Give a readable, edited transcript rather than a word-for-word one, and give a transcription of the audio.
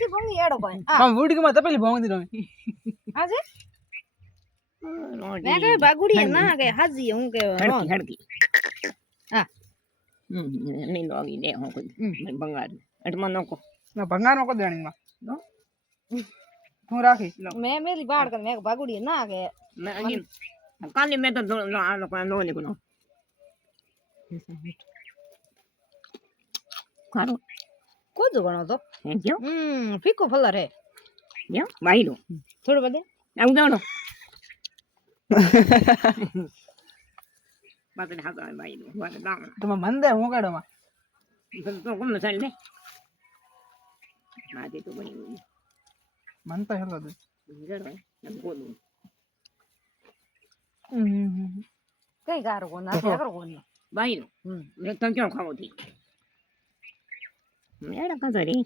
નથી ભંગી એડો કોઈ આમ વુડકીમાં તપેલી ભોંગી દીધો આજે મેં કહે બાગુડી ના કે હાજી હું કે હડકી હડકી હા નહીં લોગી દે હું કોઈ બંગાળ અટમાં નકો ના ભંગારનો કો દેણીમાં નો હું રાખી મેં મેલી બાડ કર મેં બાગુડી ના કે મેં અગી કાલે મેં તો આ લોકો નો નીકળો ખારો કોજો ગણો તો હે જો ફીકો ફલર હે જો વાઈડો થોડું બધે આવું જાણો બાતને હાથ આવે વાઈડો વાત દામ તમે મન દે હું કાઢોમાં તો કોમ ન ચાલે આ દે તો બની મન તો હેલો દે જરા ના બોલું કઈ ગારો કોણ ના ગારો કોણ વાઈડો મેં તો ક્યાં ખાવો થી મેડા કાજરી